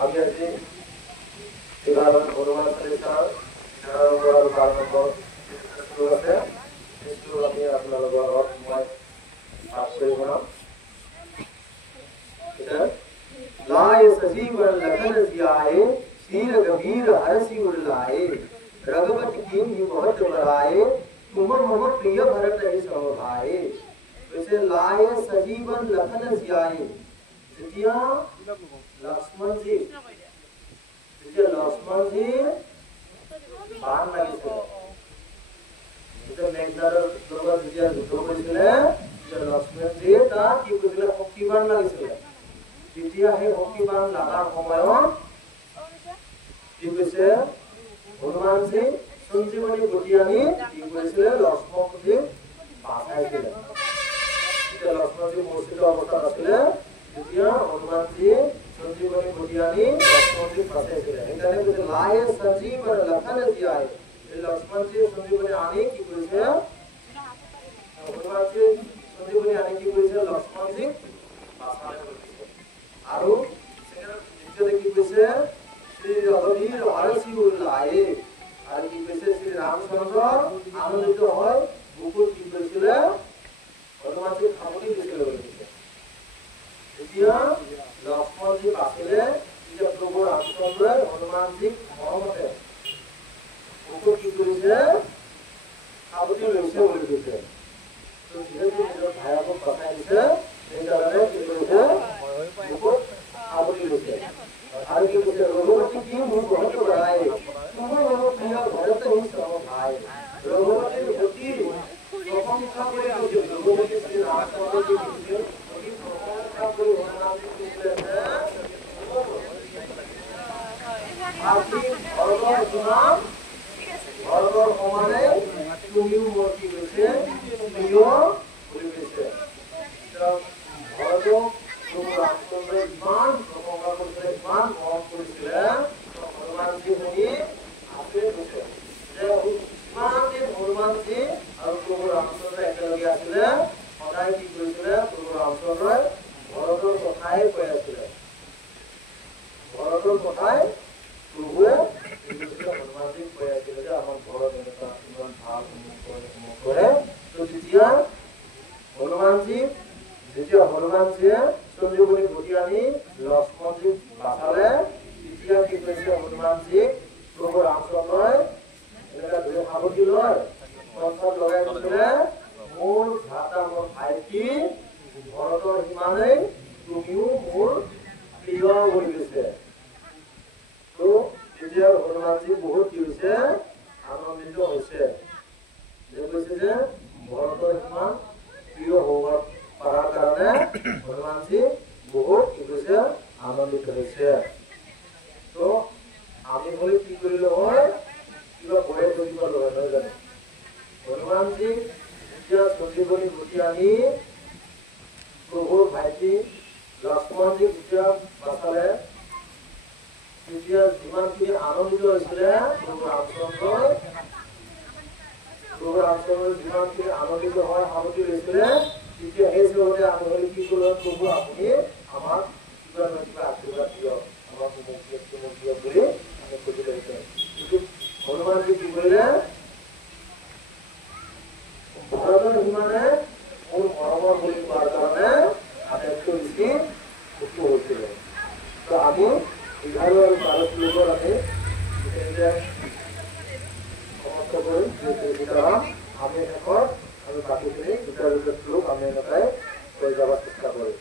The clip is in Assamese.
আমি আজি এবাৰ হনুমান চালিসাৰ 11 নম্বৰ আৰু 12 নম্বৰ শ্লোক আছে এই শ্লোক আমি আপোনালোকৰ লগত মই পাঠ কৰি শুনাম। लाए सजीवन लखन जियाए शील गंभीर हरषि उर लाए रघुपति कीन्ही बहुत बड़ाए तुम मम प्रिय भरत ही समभाए। वैसे लाए सजीवन लखन जियाए जितिया लक्ष्मण जी बाण লাগিছে এটা মেঘনাদৰ লগত যেতিয়া যুদ্ধ কৰিছিলে লক্ষ্মণ জি তাক কি কৰিছিলে শক্তিবান লাগিছিল। যেতিয়া সেই শক্তিবান লাগাৰ সময়ত কি কৈছে হনুমানজী সঞ্জীৱনী বটি আনি কি কৰিছিলে লক্ষ্মণজী বাচাইছিলে। যেতিয়া লক্ষ্মণজী মূৰ্ছিত অৱস্থাত আছিলে তেতিয়া হনুমানজী সঞ্জীৱনী বটি আনি লক্ষ্মণজী বাচাইছিলে। সেইকাৰণে কৈছে লায়ে সঞ্জীৱন লখন জিয়ায়ে এই লক্ষ্মণজী সঞ্জীৱনী আনি কি কৰিছে হনুমানজী সঞ্জীৱনী আনি কি কৰিছে লক্ষ্মণজী বাচালে আৰু দ্বিতীয়তে কি কৈছে শ্ৰী ৰঘুবীৰ হৰষি উৰ লায়ে আৰু কি কৈছে শ্ৰী ৰামচন্দ্ৰ আনন্দিত হয় বুকুত কি কৰিছিলে হনুমানজী খামুচি দিছিলে বুলি কৈছে। এতিয়া লক্ষ্মণজী বাচিলে তেতিয়া প্ৰভু ৰামচন্দ্ৰই হনুমানজীক মৰমতে বুকুত কি কৰিছে খামুচি লৈছে বুলি কৈছে। তো যিহেতু নিজৰ ভায়েকক বচাই দিছে সেইকাৰণে কি কৰিছে বুকুত খামুচি লৈছে আৰু কি কৈছে ৰঘুপতি कीन्ही बहुत बड़ाए तुम मम प्रिय भरत ही समभाए। ৰঘুপতিৰ প্ৰতি প্ৰশংসা কৰি ৰঘুপতি শ্ৰী ৰামচন্দ্ৰজী অতি প্ৰশংসা কৰি হনুমানজী কৈছিলে যে আপুনি ভৰতৰ যিমান ভৰতৰ সমানে তুমিও মোৰ কি কৈছে প্ৰিয় বুলি কৈছে। ভৰতক ৰামচন্দ্ৰই ইমান প্ৰশংসা কৰিছিলে ইমান মৰম কৰিছিলে হনুমানজী শুনি আচৰিত হৈছে যে ইমান দিন হনুমানজী আৰু প্ৰভু ৰামচন্দ্ৰ একেলগে আছিলে সদায় কি কৰিছিলে প্ৰভু ৰামচন্দ্ৰই ভৰতৰ কথাই কৈ আছিলে। ভৰতৰ কথাই প্ৰভুৱে হনুমানজীক কৈ আছিলে যে আমাৰ ঘৰত এনেকুৱা ইমান ভাল কৰে। তো যেতিয়া হনুমানজীয়ে সঞ্জীৱনী বটি আনি লক্ষ্মণজীক বাচালে তেতিয়া কি কৰিছে হনুমানজীক প্ৰভু ৰামচন্দ্ৰই এনেকুৱা ধৰি সাৱটি লয় কণ্ঠত লগাই দিছিলে মোৰ ভ্ৰাতা মোৰ ভাইটি ভৰতৰ সিমানেই তুমিও মোৰ প্ৰিয় বুলি কৈছে। তো তেতিয়া হনুমানজী বহুত কি হৈছে আনন্দিত হৈছে যে কৈছে যে ভৰতৰ সিমান প্ৰিয় হোৱাৰ পাৰাৰ কাৰণে হনুমানজী বহুত কি কৈছে আনন্দিত হৈছে। তো আমি হলে কি কৰিলো হয় কিবা বয়ে কৰিব নহয় নহয় জানো। হনুমানজী যেতিয়া সঞ্জীৱনী বটি আনি প্ৰভুৰ ভাইটি লক্ষ্মণজীক যেতিয়া বাচালে তেতিয়া যিমানখিনি আনন্দিত হৈছিলে প্ৰভু ৰামচন্দ্ৰই যিমানখিনি আনন্দিত হয় সাৱটি লৈছিলে তেতিয়া সেই সময়তে আমি হলে কি কৰিলো প্ৰভু আপুনি আমাক কিবা নহয় কিবা আশীৰ্বাদ দিয়ক আমাক মুখ দিয়ক বুলি আমি খুজি লৈছে। কিন্তু হনুমানজী কি কৰিলে ভৰতৰ সিমানে মোৰ মৰমৰ বুলি কোৱাৰ কাৰণে আটাইতকৈ বেছি সুখী হৈছিলে। তো আমি 11 আৰু 12 শ্লোকৰ আমি সমাপ্ত কৰিম আমি শেষত আমি বাকীখিনি দুটা শ্লোক আমি এনেকৈ কৈ যাব চেষ্টা কৰিম।